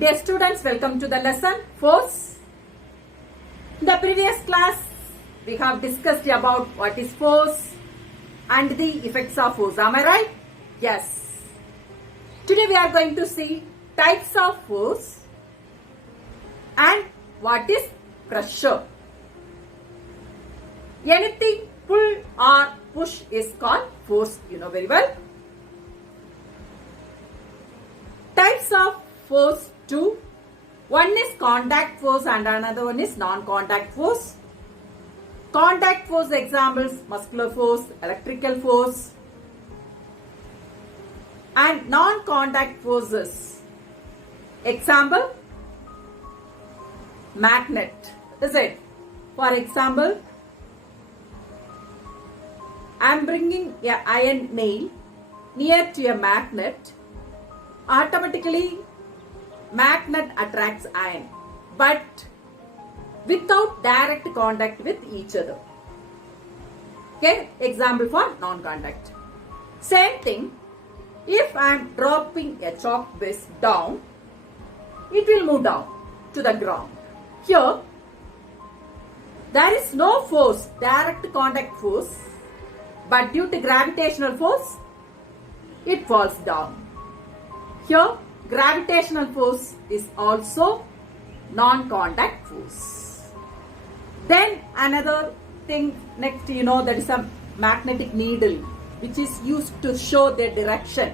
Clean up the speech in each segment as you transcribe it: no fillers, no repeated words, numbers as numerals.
Dear students, welcome to the lesson force. In the previous class, we have discussed about what is force and the effects of force. Am I right? Yes. Today we are going to see types of force and what is pressure. Anything pull or push is called force. You know very well. Types of force 2. One is contact force and another one is non-contact force. Contact force examples: muscular force, electrical force. And non-contact forces example: magnet. Is it? For example, I am bringing an iron nail near to a magnet. Automatically magnet attracts iron, but without direct contact with each other. Okay, example for non-contact. Same thing, if I am dropping a chalk piece down, it will move down to the ground. Here, there is no force, direct contact force, but due to gravitational force, it falls down. Here, gravitational force is also non-contact force. Then another thing next, that is a magnetic needle which is used to show their direction.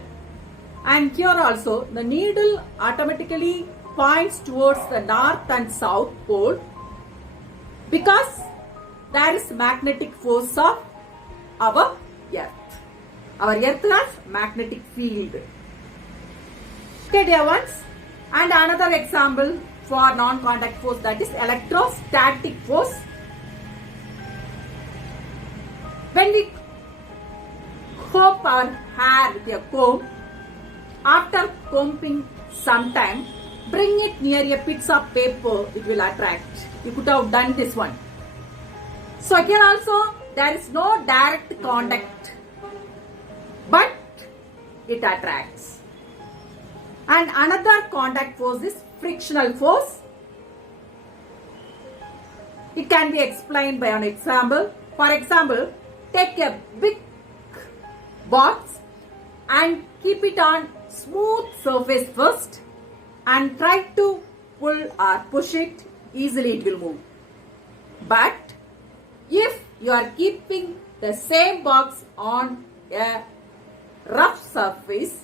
And here also the needle automatically points towards the north and south pole because there is magnetic force of our earth. Our earth has magnetic field. Okay, dear ones, and another example for non-contact force, that is electrostatic force. When we comb our hair with a comb, after combing some time, bring it near a piece of paper, it will attract. You could have done this one. So here also there is no direct contact, but it attracts. And another contact force is frictional force. It can be explained by an example. For example, take a big box and keep it on smooth surface first and try to pull or push it, easily it will move. But if you are keeping the same box on a rough surface,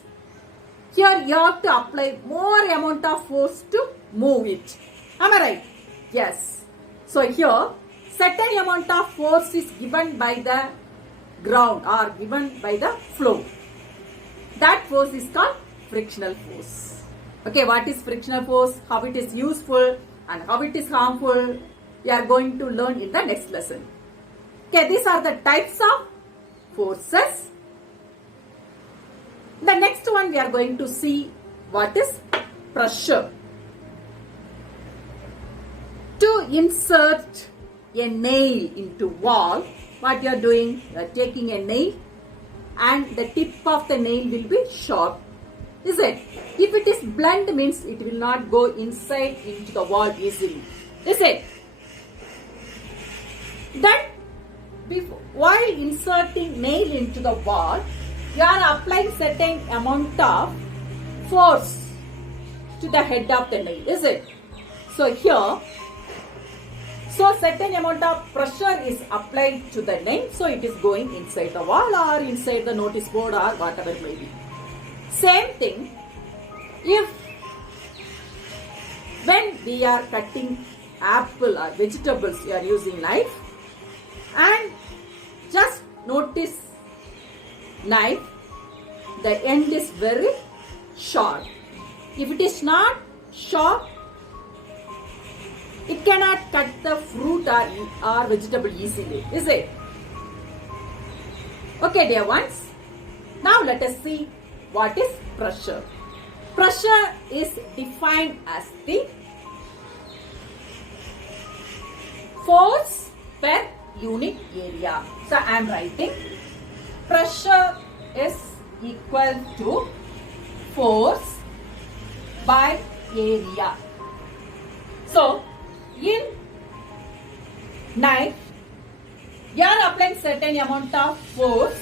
here you have to apply more amount of force to move it. Am I right? Yes. So here certain amount of force is given by the ground or given by the flow. That force is called frictional force. Okay, what is frictional force? How it is useful and how it is harmful, we are going to learn in the next lesson. Okay, these are the types of forces. The next one we are going to see what is pressure. To insert a nail into wall, what you are doing? You are taking a nail and the tip of the nail will be sharp. Is it? If it is blunt, means it will not go inside into the wall easily. Is it? Then while inserting nail into the wall, you are applying certain amount of force to the head of the nail, is it? So here, certain amount of pressure is applied to the nail, so it is going inside the wall or inside the notice board or whatever it may be. Same thing, when we are cutting apple or vegetables, we are using knife and just notice knife, the end is very sharp. If it is not sharp, it cannot cut the fruit or vegetable easily, is it? Okay, dear ones. Now let us see what is pressure. Pressure is defined as the force per unit area. So I am writing pressure is equal to force by area. So, in knife, you are applying certain amount of force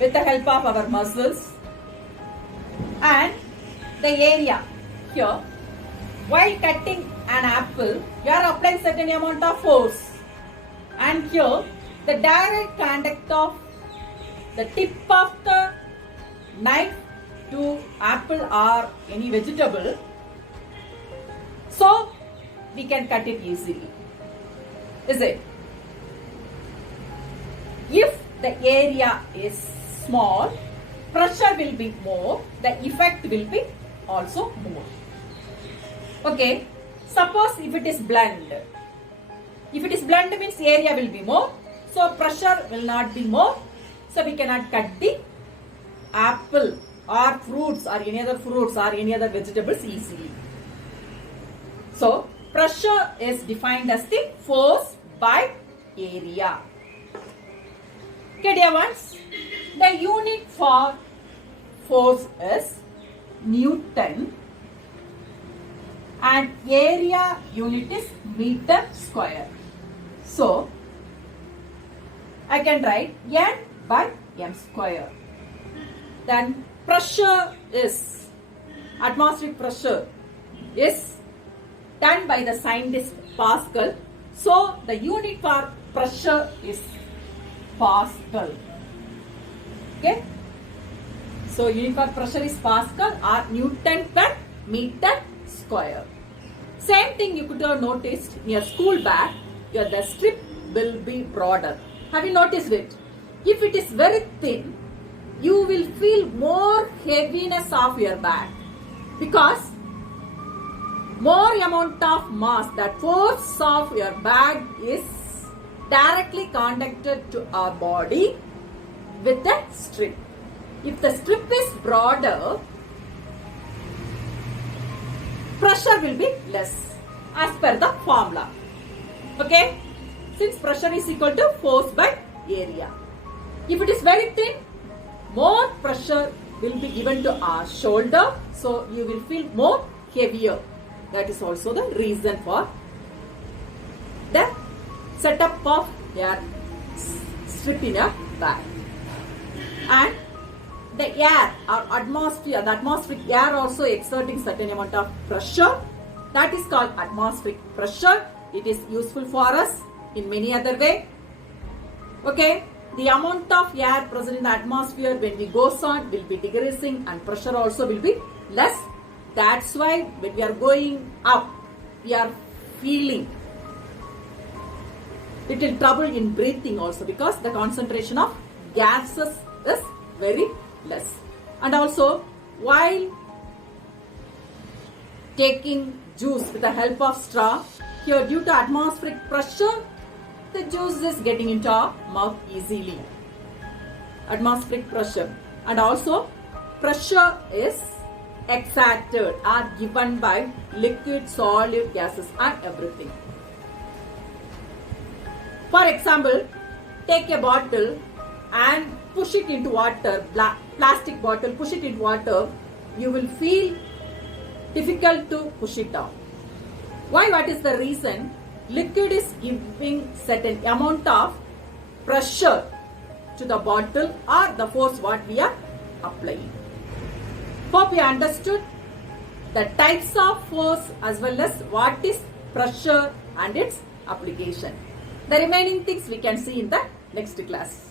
with the help of our muscles, and the area here, while cutting an apple, you are applying certain amount of force, and here the direct contact of the tip of the knife to apple or any vegetable, so we can cut it easily. Is it? If the area is small, pressure will be more, the effect will be also more. Okay, suppose if it is blunt. If it is blunt means area will be more, so pressure will not be more, so we cannot cut the apple or fruits or any other fruits or any other vegetables easily. So, pressure is defined as the force by area. Okay, dear ones, the unit for force is Newton and area unit is meter square. So, I can write N by M square. Then pressure is, atmospheric pressure is done by the scientist Pascal. So, the unit for pressure is Pascal. Okay. So, unit for pressure is Pascal or Newton per meter square. Same thing you could have noticed in your school bag, the strip will be broader. Have you noticed it? If it is very thin, you will feel more heaviness of your bag because more amount of mass, that force of your bag is directly connected to our body with the strip. If the strip is broader, pressure will be less as per the formula. Okay? Since pressure is equal to force by area. If it is very thin, more pressure will be given to our shoulder, so you will feel more heavier. That is also the reason for the setup of your strip in your bag. And the air or atmosphere, the atmospheric air also exerting certain amount of pressure. That is called atmospheric pressure. It is useful for us in many other way. Okay, the amount of air present in the atmosphere when we goes on will be decreasing and pressure also will be less. That's why when we are going up, we are feeling little trouble in breathing also because the concentration of gases is very less. And also while taking juice with the help of straw, here due to atmospheric pressure, the juice is getting into our mouth easily. Atmospheric pressure. And also pressure is exerted or given by liquid, solid, gases and everything. For example, take a bottle and push it into water, plastic bottle, push it into water, you will feel difficult to push it down. Why? What is the reason? Liquid is giving certain amount of pressure to the bottle or the force what we are applying. Hope you understood the types of force as well as what is pressure and its application. The remaining things we can see in the next class.